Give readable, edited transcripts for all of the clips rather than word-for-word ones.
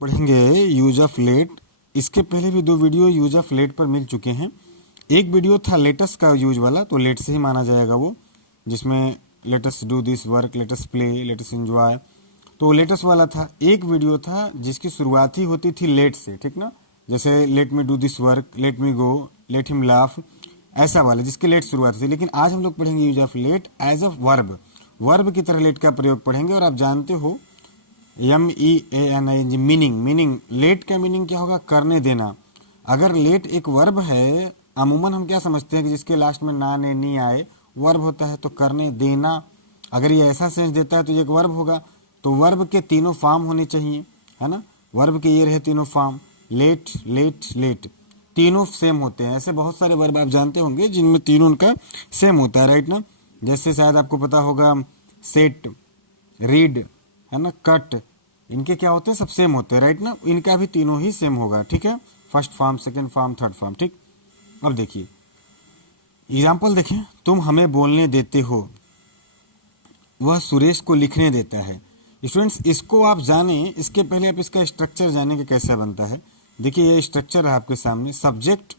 पढ़ेंगे use of late. इसके पहले भी दो वीडियो यूज ऑफ लेट पर मिल चुके हैं। एक वीडियो था लेटस का यूज वाला, तो लेट से ही माना जाएगा वो, जिसमें let's do this work, let's play, let's enjoy, तो लेटस वाला था। एक वीडियो था जिसकी शुरुआत ही होती थी लेट से, ठीक ना, जैसे let me do this work, let me go, let him laugh, ऐसा वाला जिसकी लेट शुरुआत थी। लेकिन आज हम लोग पढ़ेंगे use of let as a verb, verb की तरह लेट का प्रयोग पढ़ेंगे। और आप जानते हो MEANING मीनिंग, लेट का मीनिंग क्या होगा? करने देना। अगर लेट एक वर्ब है, अमूमन हम क्या समझते हैं कि जिसके लास्ट में ना ने नी आए वर्ब होता है, तो करने देना। अगर ये ऐसा सेंस देता है तो ये एक वर्ब होगा। तो वर्ब के तीनों फॉर्म होने चाहिए, है ना। वर्ब के ये रहे तीनों फॉर्म, लेट लेट लेट, तीनों सेम होते हैं। ऐसे बहुत सारे वर्ब आप जानते होंगे जिनमें तीनों उनका सेम होता है, राइट ना। जैसे शायद आपको पता होगा सेट, रीड, है ना, कट, इनके क्या होते हैं? सब सेम होते हैं, राइट ना। इनका भी तीनों ही सेम होगा, ठीक है। First form, second form, third form, ठीक। अब देखिए एग्जाम्पल देखें। तुम हमें बोलने देते हो, वह सुरेश को लिखने देता है। स्टूडेंट्स, इसको आप जाने, इसके पहले आप इसका स्ट्रक्चर जाने कि कैसे बनता है। देखिए ये स्ट्रक्चर है आपके सामने। सब्जेक्ट,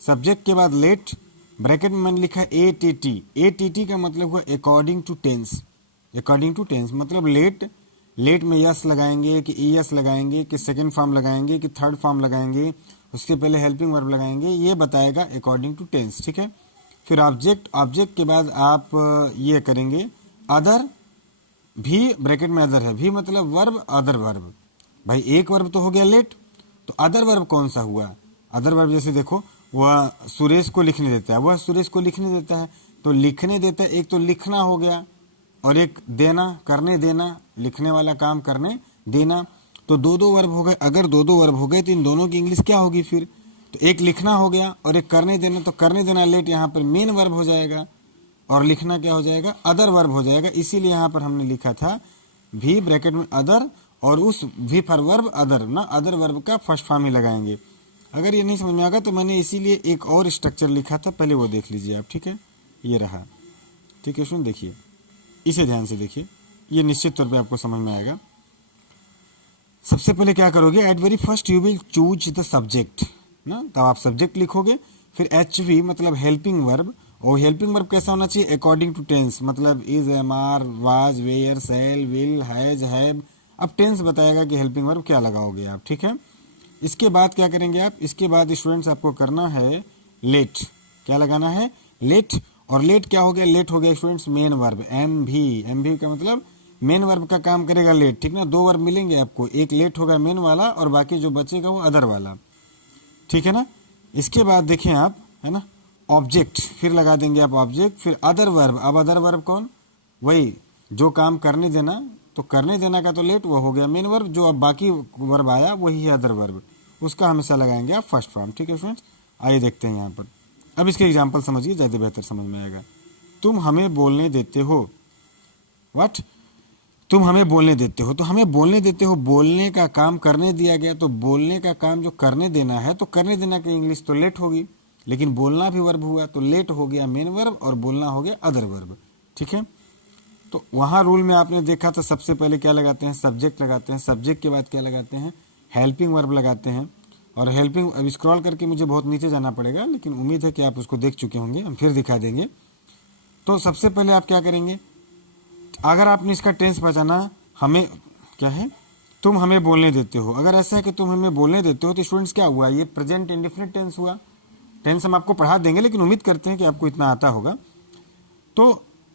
सब्जेक्ट के बाद लेट, ब्रैकेट में मैंने लिखा ATT। ATT का मतलब हुआ according to tense. According to tense मतलब लेट, लेट में यस लगाएंगे कि ES लगाएंगे कि सेकंड फॉर्म लगाएंगे कि थर्ड फॉर्म लगाएंगे, उसके पहले हेल्पिंग वर्ब लगाएंगे, ये बताएगा अकॉर्डिंग टू टेंस, ठीक है। फिर ऑब्जेक्ट, ऑब्जेक्ट के बाद आप ये करेंगे अदर, भी ब्रैकेट में अदर है, भी मतलब वर्ब, अदर वर्ब। भाई एक वर्ब तो हो गया लेट, तो अदर वर्ब कौन सा हुआ? अदर वर्ब जैसे देखो, वह सुरेश को लिखने देता है, वह सुरेश को लिखने देता है, तो लिखने देता है, एक तो लिखना हो गया और एक देना, करने देना, लिखने वाला काम करने देना, तो दो दो वर्ब हो गए। अगर दो दो वर्ब हो गए तो इन दोनों की इंग्लिश क्या होगी फिर? तो एक लिखना हो गया और एक करने देना, तो करने देना लेट यहाँ पर मेन वर्ब हो जाएगा और लिखना क्या हो जाएगा? अदर वर्ब हो जाएगा। इसीलिए यहाँ पर हमने लिखा था भी ब्रैकेट में अदर, और उस भी फॉर वर्ब अदर ना, अदर वर्ब का फर्स्ट फॉर्म ही लगाएंगे। अगर ये नहीं समझ में आएगा तो मैंने इसीलिए एक और स्ट्रक्चर लिखा था, पहले वो देख लीजिए आप, ठीक है। ये रहा, ठीक है। सुन देखिए, इसे ध्यान से देखिए, ये निश्चित तौर पे आपको समझ में आएगा। सबसे पहले क्या करोगे? At very first you will choose the subject ना, तब आप सब्जेक्ट लिखोगे। फिर HV मतलब हेल्पिंग वर्ब, और हेल्पिंग वर्ब कैसा होना चाहिए? अकॉर्डिंग टू टेंस, मतलब is, am are, was, were, shall, will, has, have. अब टेंस बताएगा कि हेल्पिंग वर्ब क्या लगाओगे आप, ठीक है। इसके बाद क्या करेंगे आप? इसके बाद स्टूडेंट्स आपको करना है लेट। क्या लगाना है? लेट। और लेट क्या हो गया? लेट हो गया स्टूडेंट्स मेन वर्ब, MV का मतलब मेन वर्ब का काम करेगा लेट, ठीक ना। दो वर्ब मिलेंगे आपको, एक लेट होगा मेन वाला और बाकी जो बचेगा वो अदर वाला, ठीक है ना। इसके बाद देखें आप, है ना, ऑब्जेक्ट, फिर लगा देंगे आप ऑब्जेक्ट, फिर अदर वर्ब। अब अदर वर्ब कौन? वही जो काम करने देना, तो करने देना का तो लेट वो हो गया मेन वर्ब, जो अब बाकी वर्ब आया वही है अदर वर्ब, उसका हमेशा लगाएंगे आप फर्स्ट फॉर्म, ठीक है फ्रेंड्स। आइए देखते हैं यहाँ पर। अब इसके एग्जाम्पल समझिए, ज़्यादा बेहतर समझ में आएगा। तुम हमें बोलने देते हो, व्हाट? तुम हमें बोलने देते हो, तो हमें बोलने देते हो, बोलने का काम करने दिया गया, तो बोलने का काम जो करने देना है, तो करने देना की इंग्लिश तो लेट होगी। लेकिन बोलना भी वर्ब हुआ, तो लेट हो गया मेन वर्ब और बोलना हो गया अदर वर्ब, ठीक है। तो वहाँ रूल में आपने देखा था, सबसे पहले क्या लगाते हैं? सब्जेक्ट लगाते हैं। सब्जेक्ट के बाद क्या लगाते हैं? हेल्पिंग वर्ब लगाते हैं। और हेल्पिंग, अब स्क्रॉल करके मुझे बहुत नीचे जाना पड़ेगा, लेकिन उम्मीद है कि आप उसको देख चुके होंगे, हम फिर दिखा देंगे। तो सबसे पहले आप क्या करेंगे? अगर आपने इसका टेंस पहचाना, हमें क्या है? तुम हमें बोलने देते हो। अगर ऐसा है कि तुम हमें बोलने देते हो, तो स्टूडेंट्स क्या हुआ? ये प्रेजेंट इंडेफिनिट टेंस हुआ। टेंस हम आपको पढ़ा देंगे, लेकिन उम्मीद करते हैं कि आपको इतना आता होगा। तो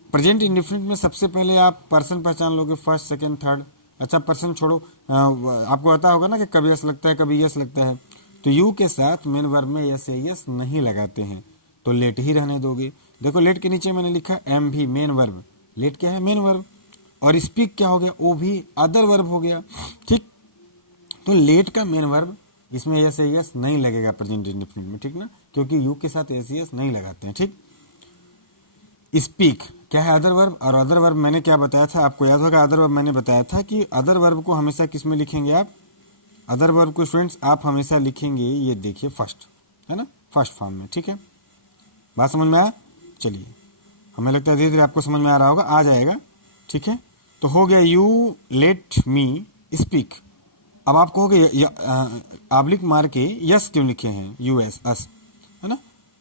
प्रेजेंट इंडेफिनिट में सबसे पहले आप पर्सन पहचान लोगे, फर्स्ट, सेकंड, थर्ड। अच्छा पर्सन छोड़ो, आपको पता होगा ना कि कभी यस लगता है, कभी यस लगता है, तो यू के साथ मेन वर्ब में यस या यस नहीं लगाते हैं, तो लेट ही रहने दोगे। देखो लेट के नीचे मैंने लिखा MV मेन वर्ब, लेट क्या है? Main verb. और स्पीक क्या हो गया? वो भी अदर वर्ब हो गया, ठीक। तो लेट का मेन वर्ब, इसमें यस या यस नहीं लगेगा प्रेजेंट इंडेफिनिट में, ठीक ना, क्योंकि यू के साथ यस यस नहीं लगाते हैं, ठीक। स्पीक क्या है? Other verb. और अदर वर्ब मैंने क्या बताया था आपको याद होगा? अदर वर्ब मैंने बताया था कि अदर वर्ब को हमेशा किस में लिखेंगे आप? अदर वर्ब को स्टूडेंट्स आप हमेशा लिखेंगे, ये देखिए फर्स्ट, है ना, फर्स्ट फॉर्म में, ठीक है। बात समझ में आया? चलिए, हमें लगता है धीरे धीरे आपको समझ में आ रहा होगा, आ जाएगा, ठीक है। तो हो गया यू लेट मी स्पीक, अब आप कहोगे ऑब्लिक मार के यस क्यों लिखे हैं, यूएस अस, है ना,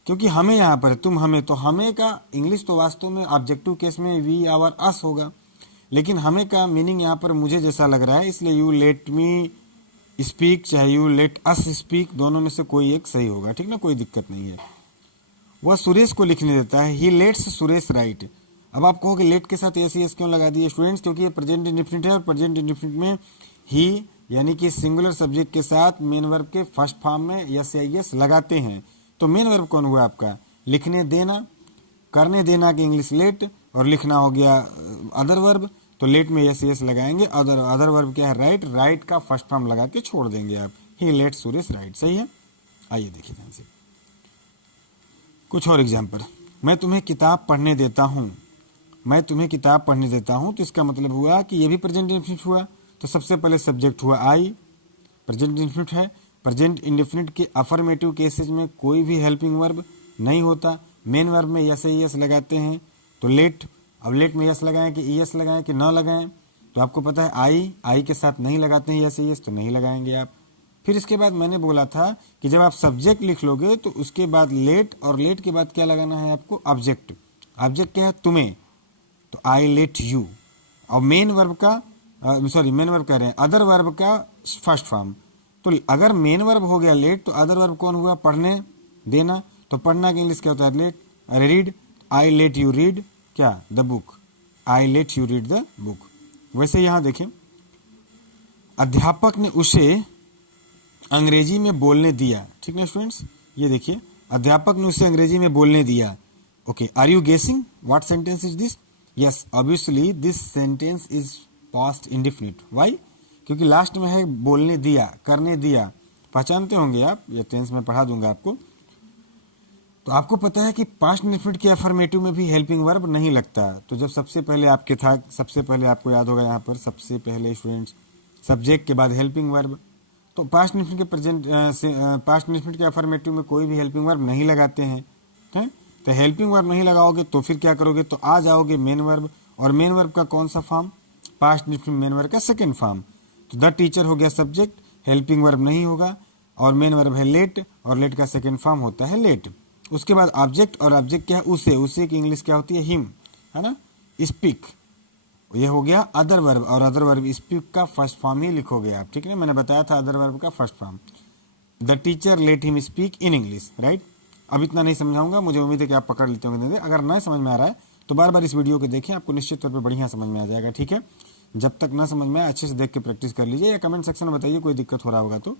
क्योंकि हमें यहाँ पर तुम हमें, तो हमें का इंग्लिश तो वास्तव में ऑब्जेक्टिव केस में वी आवर अस होगा, लेकिन हमें का मीनिंग यहाँ पर मुझे जैसा लग रहा है, इसलिए यू लेट मी स्पीक चाहे यू लेट अस स्पीक, दोनों में से कोई एक सही होगा, ठीक ना, कोई दिक्कत नहीं है। वह सुरेश को लिखने देता है, ही लेट्स सुरेश राइट। अब आप कहोगे लेट के साथ एस एस क्यों लगा दिए स्टूडेंट्स, क्योंकि ये प्रेजेंट इंडेफिनिट है और प्रेजेंट इंडेफिनिट में ही यानी कि सिंगुलर सब्जेक्ट के साथ मेन वर्ब के फर्स्ट फॉर्म में यस या यस लगाते हैं। तो मेन वर्ब कौन हुआ आपका, लिखने देना, करने देना की इंग्लिश लेट, और लिखना हो गया अदर वर्ब, तो लेट में यस यस लगाएंगे। अदर वर्ब क्या है, राइट, राइट का फर्स्ट फॉर्म लगा के छोड़ देंगे आप, ही लेट सुरेश राइट, सही है। आइए देखिए ध्यान से कुछ और एग्जाम्पल। मैं तुम्हें किताब पढ़ने देता हूँ, मैं तुम्हें किताब पढ़ने देता हूँ, तो इसका मतलब हुआ कि ये भी प्रेजेंट इंडेफिनिट हुआ। तो सबसे पहले सब्जेक्ट हुआ आई, प्रेजेंट इंडेफिनिट है। प्रेजेंट इंडेफिनिट के अफर्मेटिव केसेस में कोई भी हेल्पिंग वर्ब नहीं होता, मेन वर्ब में यस यस लगाते हैं। तो लेट, अब लेट में यस लगाएं कि यस लगाएं कि न लगाएं, तो आपको पता है आई के साथ नहीं लगाते हैं यस यस, तो नहीं लगाएंगे आप। फिर इसके बाद मैंने बोला था कि जब आप सब्जेक्ट लिख लोगे तो उसके बाद लेट, और लेट के बाद क्या लगाना है आपको, ऑब्जेक्ट। ऑब्जेक्ट क्या है, तुम्हें, तो आई लेट यू। और मेन वर्ब का मेन वर्ब कह रहे हैं, अदर वर्ब का फर्स्ट फॉर्म। तो अगर मेन वर्ब हो गया लेट, तो अदर वर्ब कौन हुआ, पढ़ने देना। तो पढ़ना की इंग्लिश क्या होता है, let, read, I let you read क्या, the book, I let you read the book. वैसे यहां देखें, अध्यापक ने उसे अंग्रेजी में बोलने दिया, ठीक है स्टूडेंट्स, ये देखिए अध्यापक ने उसे अंग्रेजी में बोलने दिया। ओके, आर यू गेसिंग what sentence is this? Yes, obviously this sentence is past indefinite. Why? क्योंकि लास्ट में है बोलने दिया, करने दिया, पहचानते होंगे आप, या टेंस में पढ़ा दूंगा आपको। तो आपको पता है कि पास्ट इंडेफिनिट के अफर्मेटिव में भी हेल्पिंग वर्ब नहीं लगता। तो जब सबसे पहले आपके था, सबसे पहले आपको याद होगा यहाँ पर, सबसे पहले स्टूडेंट्स सब्जेक्ट के बाद हेल्पिंग वर्ब, तो पास्ट इंडेफिनिट के पास्ट इंडेफिनिट के अफर्मेटिव में कोई भी हेल्पिंग वर्ब नहीं लगाते हैं, ठीक है। तो हेल्पिंग वर्ब नहीं लगाओगे तो फिर क्या करोगे, तो आ जाओगे मेन वर्ब, और मेन वर्ब का कौन सा form, past indefinite main verb का सेकंड फॉर्म। तो द टीचर हो गया सब्जेक्ट, हेल्पिंग वर्ब नहीं होगा, और मेन वर्ब है लेट, और लेट का सेकंड फॉर्म होता है लेट। उसके बाद ऑब्जेक्ट, और ऑब्जेक्ट क्या है, उसे की इंग्लिश क्या होती है, हिम, है ना, स्पीक, ये हो गया अदर वर्ब, और अदर वर्ब स्पीक का फर्स्ट फॉर्म ही लिखोगे आप, ठीक है, मैंने बताया था अदर वर्ब का first form. The teacher let him speak in English, right. अब इतना नहीं समझाऊंगा, मुझे उम्मीद है कि आप पकड़ लेते होंगे। अगर नहीं समझ में आ रहा है तो बार बार इस वीडियो को देखें, आपको निश्चित तौर पर बढ़िया समझ में आ जाएगा, ठीक है। जब तक ना समझ में आए अच्छे से देख के प्रैक्टिस कर लीजिए, या कमेंट सेक्शन में बताइए कोई दिक्कत हो रहा होगा तो,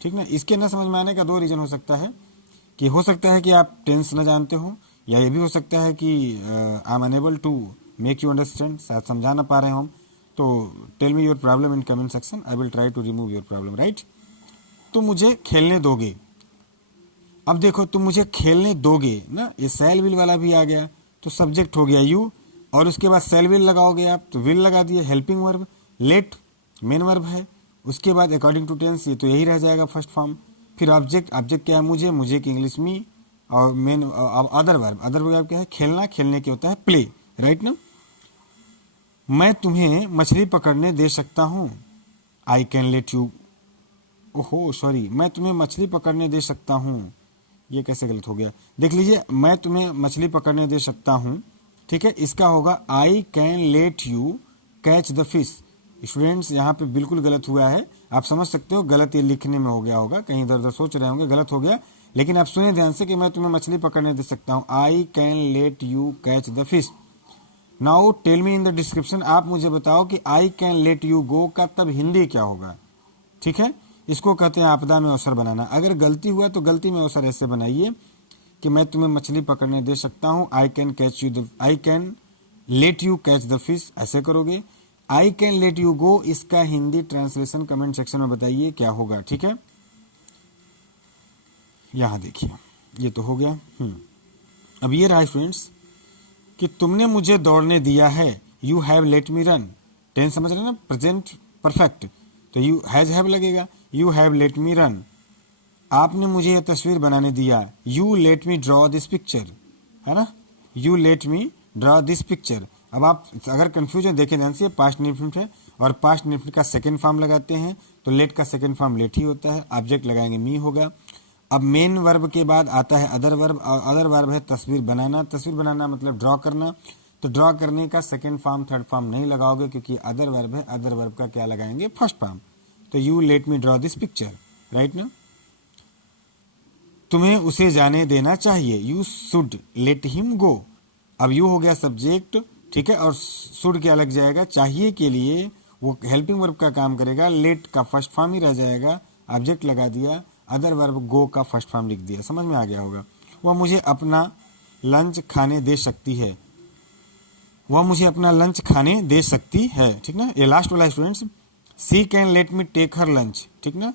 ठीक ना। इसके ना समझ में आने का दो रीजन हो सकता है, कि हो सकता है कि आप टेंस न जानते हो, या ये भी हो सकता है कि I am unable to make you understand, शायद समझा ना पा रहे हो हम। तो tell me your problem in comment section, I will try to remove your problem, right. तुम मुझे खेलने दोगे, अब देखो तुम मुझे खेलने दोगे ना, ये सेल विल वाला भी आ गया, तो सब्जेक्ट हो गया यू, और उसके बाद सेल विल लगाओगे आप, तो विल लगा दिए, helping verb, let main verb है, उसके बाद अकॉर्डिंग टू टेंस ये तो यही रह जाएगा फर्स्ट फॉर्म। फिर ऑब्जेक्ट, ऑब्जेक्ट क्या है, मुझे की इंग्लिश मी, और मेन अदर वर्ब क्या है, खेलना, खेलने के होता है प्ले, राइट ना। मैं तुम्हें मछली पकड़ने दे सकता हूँ, आई कैन लेट यू, ओहो सॉरी, मैं तुम्हें मछली पकड़ने दे सकता हूँ, ये कैसे गलत हो गया, देख लीजिए, मैं तुम्हें मछली पकड़ने दे सकता हूँ, ठीक है, इसका होगा आई can let you catch the fish. Students यहाँ पे बिल्कुल गलत हुआ है, आप समझ सकते हो, गलत ये लिखने में हो गया होगा, कहीं इधर उधर सोच रहे होंगे गलत हो गया, लेकिन आप सुने ध्यान से कि मैं तुम्हें मछली पकड़ने दे सकता हूँ, I can let you catch the fish. Now tell me in the description, आप मुझे बताओ कि I can let you go का तब हिंदी क्या होगा, ठीक है। इसको कहते हैं आपदा में अवसर बनाना। अगर गलती हुआ तो गलती में अवसर ऐसे बनाइए कि मैं तुम्हें मछली पकड़ने दे सकता हूँ, I can let you catch the fish, ऐसे करोगे। आई कैन लेट यू गो, इसका हिंदी ट्रांसलेशन कमेंट सेक्शन में बताइए क्या होगा, ठीक है। यहां देखिए, ये तो हो गया। अब ये रहा स्टूडेंट्स कि तुमने मुझे दौड़ने दिया है, you have let me run, tense समझ रहे ना, प्रेजेंट परफेक्ट, तो यू हैव लगेगा, you have let me run. आपने मुझे यह तस्वीर बनाने दिया, you let me draw this picture, है ना, you let me draw this picture. अब आप अगर कंफ्यूजन देखें ध्यान से, पास्ट इंडेफिनिट है और पास्ट इंडेफिनिट का सेकंड फॉर्म लगाते हैं तो लेट का सेकंड फॉर्म लेट ही होता है, ऑब्जेक्ट लगाएंगे मी होगा। अब मेन वर्ब के बाद आता है अदर वर्ब, और अदर वर्ब है तस्वीर बनाना। तस्वीर बनाना मतलब ड्रॉ करना, तो ड्रॉ करने का सेकंड फॉर्म थर्ड फॉर्म नहीं लगाओगे क्योंकि अदर वर्ब है, अदर वर्ब का क्या लगाएंगे, फर्स्ट फॉर्म। तो you let me draw this picture, right ना। तुम्हें उसे जाने देना चाहिए, you should let him go. अब यू हो गया सब्जेक्ट, ठीक है, और शुड क्या लग जाएगा, चाहिए के लिए वो हेल्पिंग वर्ब का काम करेगा, लेट का फर्स्ट फॉर्म ही रह जाएगा, ऑब्जेक्ट लगा दिया, अदर वर्ब गो का फर्स्ट फॉर्म लिख दिया। समझ में आ गया होगा। वह मुझे अपना लंच खाने दे सकती है, वह मुझे अपना लंच खाने दे सकती है, ठीक ना। ये लास्ट वाला students, she can let me take her lunch, ठीक ना।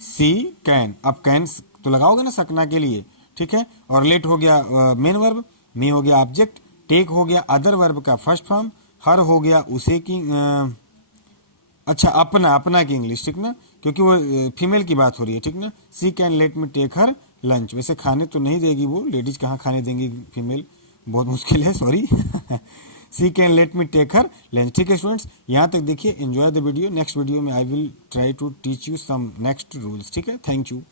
सी कैन, अब कैन तो लगाओगे ना सकना के लिए, ठीक है, और लेट हो गया मेन वर्ब, मी हो गया ऑब्जेक्ट, टेक हो गया अदर वर्ब का फर्स्ट फॉर्म, हर हो गया उसे की अच्छा अपना, अपना की इंग्लिश, ठीक ना, क्योंकि वो फीमेल की बात हो रही है, ठीक ना। She can let me take her lunch, वैसे खाने तो नहीं देगी वो, लेडीज कहाँ खाने देंगी फीमेल, बहुत मुश्किल है, sorry. She can let me take her lunch, ठीक है स्टूडेंट्स, यहाँ तक देखिए, enjoy the video. Next video में I will try to teach you some next rules, ठीक है, थैंक यू।